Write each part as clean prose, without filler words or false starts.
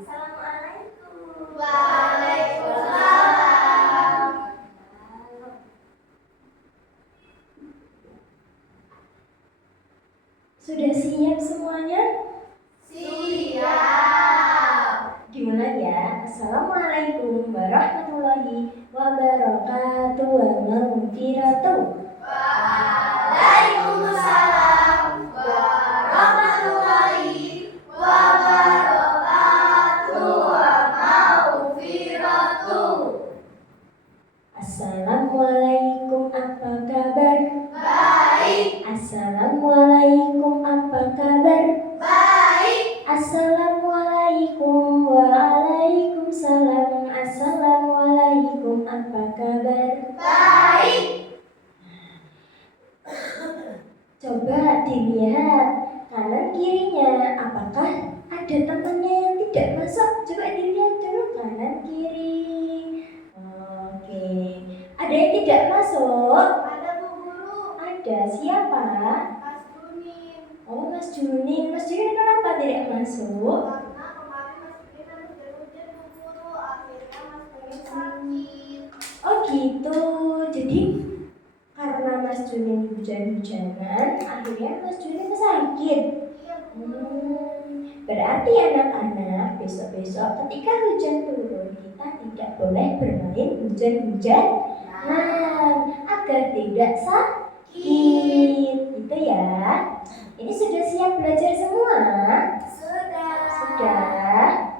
Assalamualaikum. Waalaikumsalam. Sudah siap semuanya? Siap. Gimana ya? Assalamualaikum warahmatullahi wabarakatuh wa maghfiratuh. Waalaikumsalam warahmatullahi wabarakatuh wa maghfiratuh. Assalamualaikum, apa kabar? Baik. Assalamualaikum, apa kabar? Baik. Assalamualaikum, waalaikumsalam. Assalamualaikum, apa kabar? Baik. Coba dilihat kanan kirinya, apakah ada temannya yang tidak masuk? Coba dilihat dulu kanan kiri. Oke, ada yang tidak masuk? Ada Bu Guru. Ada, siapa? Mas Junin. Oh, Mas Junin. Mas Junin kenapa tidak masuk? Karena kemarin Mas Junin kan hujan-hujan Bu Guru, akhirnya Mas Junin sakit. Oh gitu, jadi karena Mas Junin hujan-hujanan, akhirnya Mas Junin sakit. Iya Bu Guru. Berarti anak-anak besok-besok ketika hujan turun, kita tidak boleh bermain hujan-hujanan agar tidak sakit. Gitu ya. Ini sudah siap belajar semua? Sudah.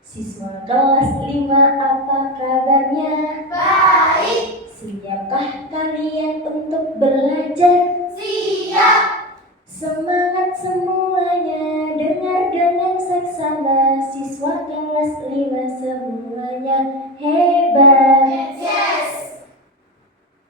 Siswa kelas 5, apa kabarnya? Baik. Siapkah kalian untuk belajar? Siap. Semangat semuanya, dengar dengan seksama. Siswa kelas 5 semuanya hebat. Yes.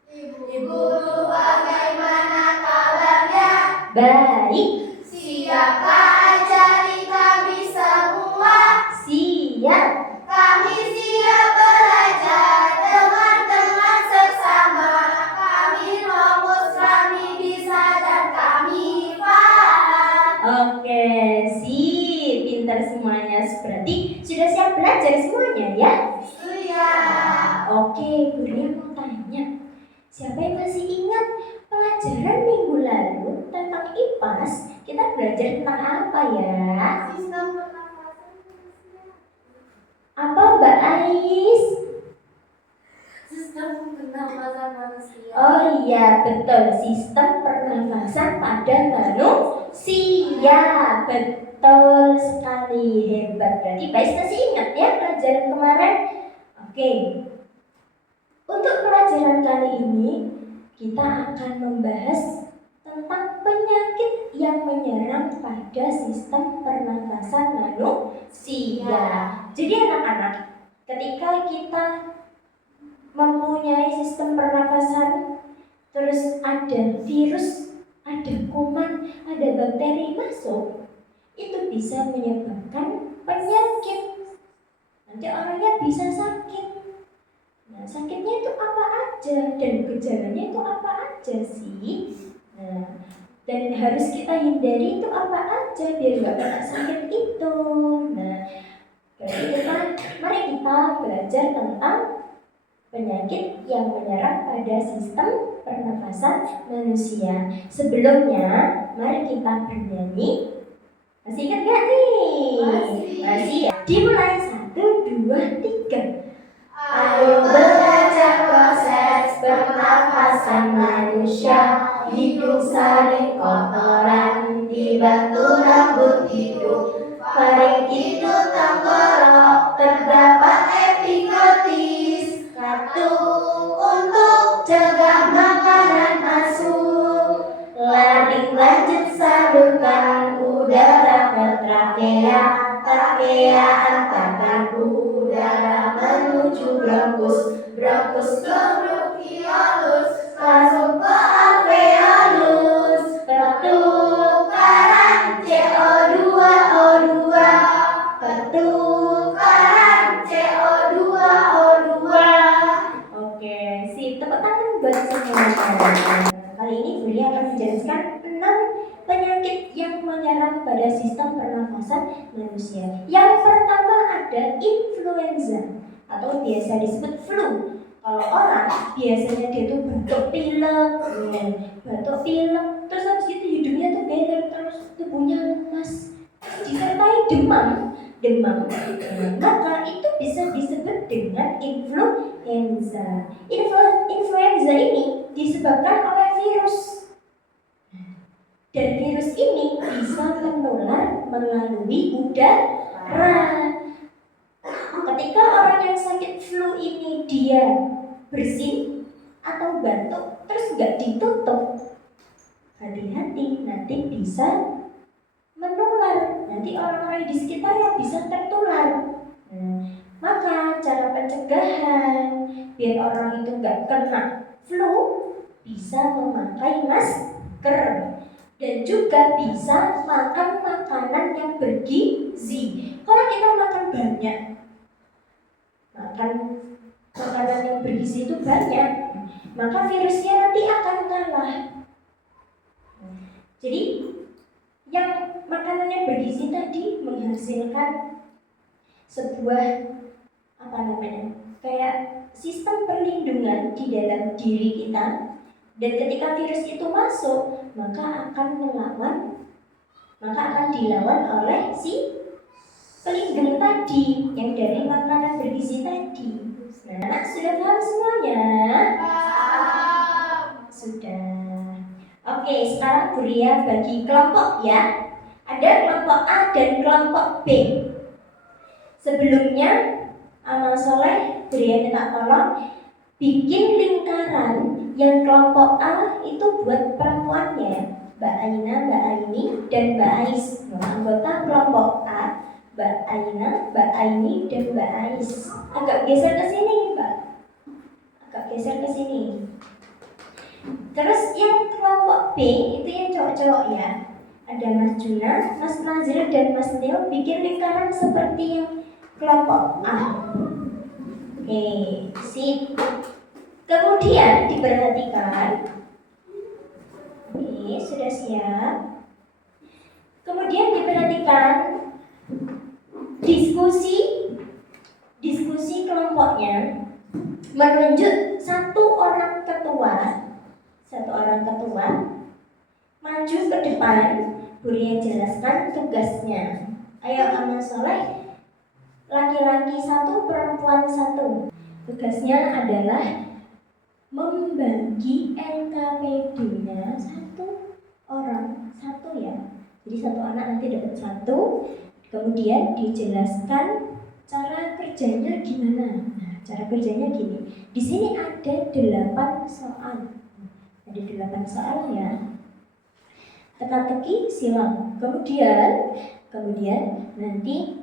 Ibu Guru, bagaimana kabarnya? Baik, Siapkah ajari kami semua? siap. Kami siap belajar dengan seksama. Kami rumus, kami bisa dan kami paham. Oke, pintar semuanya. Berarti sudah siap belajar semuanya ya? Siap. Oke, gurunya mau tanya. Siapa yang masih ingat pelajaran minggu lalu tentang IPAS? Kita belajar tentang apa ya? Sistem pernafasan manusia. Apa Mbak Ais? Sistem pernafasan manusia. Oh iya, betul. Sistem pernafasan pada manusia. Betul sekali, hebat. Berarti Bais masih ingat ya pelajaran kemarin? Oke. Untuk pelajaran kali ini, kita akan membahas tentang penyakit yang menyerang pada sistem pernafasan manusia. Jadi anak-anak, ketika kita mempunyai sistem pernafasan, terus ada virus, ada kuman, ada bakteri masuk, itu bisa menyebabkan penyakit. Nanti orangnya bisa sakit. Nah, sakitnya itu apa aja dan gejalanya itu apa aja sih? Nah, dan harus kita hindari itu apa aja biar nggak kena sakit itu. Nah, mari kita belajar tentang penyakit yang menyerang pada sistem pernafasan manusia. Sebelumnya, mari kita bernyanyi. Masih ingat gak nih? Masih ya? Dimulai 1, 2, 3. Ayo belajar proses pernafasan manusia. Hidung saling kotoran, dibantu rambut hidung. Faring itu tenggorok, terdapat epiglottis. Kartu untuk cegah makanan masuk. Laring lanjut salurkan udara ke trakea. Trakea antarkan udara menuju bronkus. Bronkus ke bronkiolus, masuk ke alveolus. Pertukaran CO2 O2. Pertukaran CO2 O2. Oke, sip. Tepuk tangan buat semuanya. Kali ini Budi akan menjelaskan 6 penyakit yang menyerang pada sistem pernafasan manusia. Yang pertama ada influenza atau biasa disebut flu. Kalau orang biasanya dia tuh batuk pilek, terus habis itu hidungnya tuh beler, terus tubuhnya lemas, disertai demam, maka itu bisa disebut dengan influenza. Influenza ini disebabkan oleh virus, dan virus ini bisa menular melalui udara. Ketika orang yang sakit flu ini dia bersin atau batuk terus nggak ditutup, hati-hati, nanti bisa menular. Nanti orang-orang di sekitar yang bisa tertular. Maka cara pencegahan biar orang itu nggak kena flu bisa memakai masker dan juga bisa makan makanan yang bergizi. Kalau kita makan banyak, makan makanan yang bergizi itu banyak, maka virusnya nanti akan kalah. Jadi yang makanan yang bergizi tadi menghasilkan sebuah kayak sistem perlindungan di dalam diri kita, dan ketika virus itu masuk maka akan dilawan oleh si pelindung tadi yang dari makanan bergizi tadi. Nah, sudah paham semuanya? Sudah. Oke, sekarang Buria bagi kelompok ya. Ada kelompok A dan kelompok B. Sebelumnya Amal Soleh, Buria minta tolong bikin lingkaran yang kelompok A itu buat perempuannya, Mbak Aina, Mbak Aini, dan Mbak Ais. Anggota kelompok A, Mbak Aina, Mbak Aini, dan Mbak Ais. Agak geser ke sini, Mbak. Agak geser ke sini. Terus yang kelompok B itu yang cowok-cowok ya. Ada Mas Juna, Mas Nazil, dan Mas Neo bikin lingkaran seperti yang kelompok A. Oke, sip. Kemudian diperhatikan. Oke, sudah siap. Kemudian diperhatikan diskusi kelompoknya menunjuk satu orang ketua maju ke depan. Buria jelaskan tugasnya. Ayo Amal Soleh, laki-laki satu, perempuan satu. Tugasnya adalah membagi LKPD-nya satu orang satu ya. Jadi satu anak nanti dapat satu. Kemudian dijelaskan cara kerjanya gimana. Nah, cara kerjanya gini. Di sini ada 8 soal. Ada 8 soal ya. Teka-teki silang. Kemudian nanti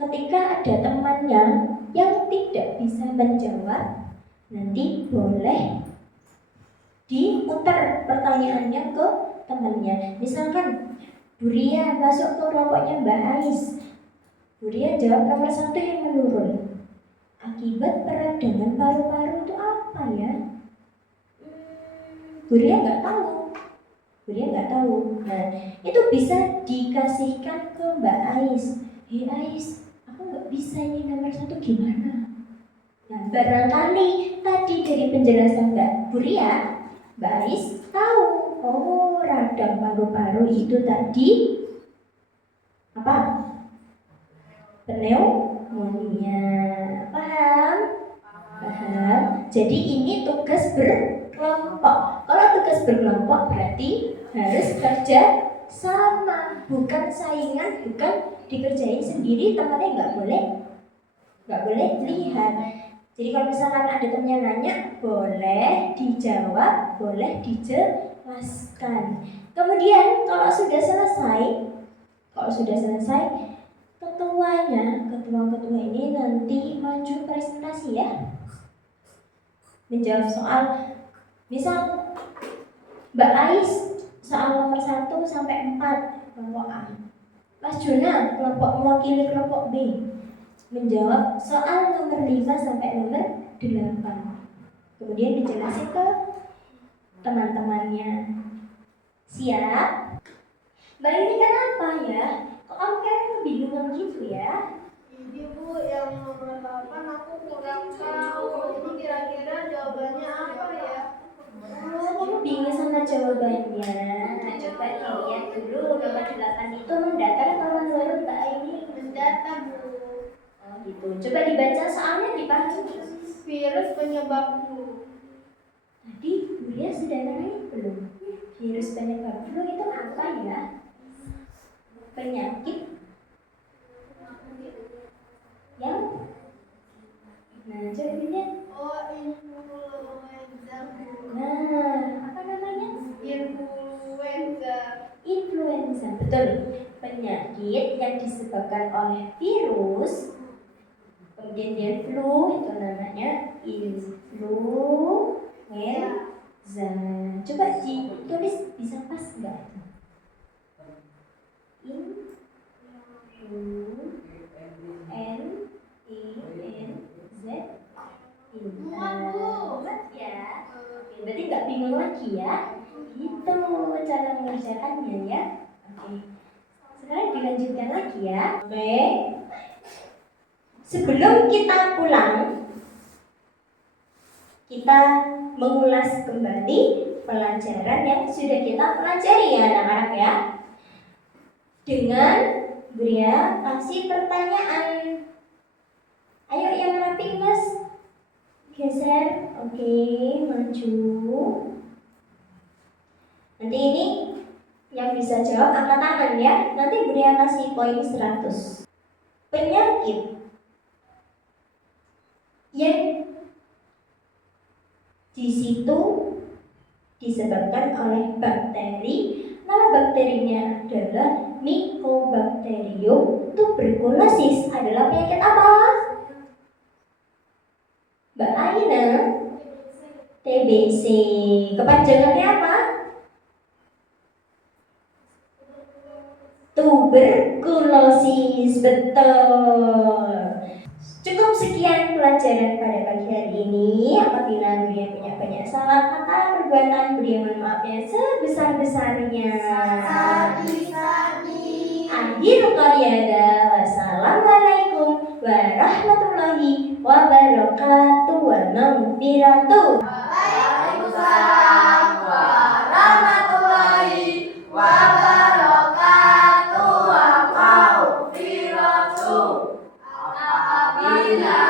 ketika ada temannya yang tidak bisa menjawab, nanti boleh diputar pertanyaannya ke temannya. Misalkan Buria masuk ke kelompoknya Mbak Ais. Buria jawab nomor 1 yang menurun. Akibat peradangan paru-paru itu apa ya? Buria nggak tahu. Nah, itu bisa dikasihkan ke Mbak Ais. Hei Ais, aku nggak bisa ini nomor 1 gimana? Nah, barangkali tadi dari penjelasan Mbak Buria, Mbak Ais tahu, oh radang paru-paru itu tadi apa? Pneumonia. Paham? Jadi ini tugas berkelompok. Kalau tugas berkelompok berarti harus kerja sama, bukan saingan, bukan dikerjain sendiri, temannya nggak boleh lihat. Jadi kalau misalkan ada teman yang nanya, boleh dijawab, boleh dijelaskan. Kemudian kalau sudah selesai, ketua ini nanti maju presentasi ya, menjawab soal. Misal Mbak Ais soal nomor 1 sampai 4 kelompok A. Mas Juna mewakili kelompok B menjawab soal nomor 5 sampai nomor 8. Kemudian dijelasin ke teman-temannya. Siap? Mbak ini kenapa ya? Kok kamu kayak kebingungan gitu ya? Ini Bu, yang nomor 8 aku kurang tahu. Ini kira-kira jawabannya apa ya? Oh, kamu bingung sama jawabannya. Coba dilihat dulu nomor 8 itu mendatar atau menurun Mbak Aini? Mendatar Bu. Oh gitu. Coba dibaca soalnya dipahami. Virus penyebab flu. Tadi Buria sudah nanya belum? Virus penyebab flu itu apa ya? Penyakit yang coba dilihat. Oh, influenza Bu. Nah, apa namanya? Influenza. Influenza, betul. Penyakit yang disebabkan oleh virus. Kemudian dia flu, itu namanya influenza. Coba ditulis, bisa pas nggak? Influenza. Muat ya. Berarti nggak bingung lagi ya? Gitu cara mengerjakannya ya. Oke. Sekarang dilanjutkan lagi ya. Oke. Sebelum kita pulang, kita mengulas kembali pelajaran yang sudah kita pelajari ya anak-anak ya. Dengan Buria kasih pertanyaan. Ayo yang rapi mas. Geser. Oke, maju. Nanti ini yang bisa jawab angkat tangan ya. Nanti Buria kasih poin 100. Penyakit yang di situ disebabkan oleh bakteri. Nama bakterinya adalah Mycobacterium tuberculosis. Adalah penyakit apa? Mbak Aina? TBC. Kepanjangannya apa? Tuberkulosis. Betul. Cukup sekian pelajaran pada pagi hari ini. Apabila Buria punya banyak salah kata perbuatan, Buria mohon maaf ya sebesar-besarnya. Akhir qaryada. Wassalamualaikum warahmatullahi wabarakatuh wa maghfiratuh. Waalaikumsalam warahmatullahi wabarakatuh. Wa maghfiratuh. Apabila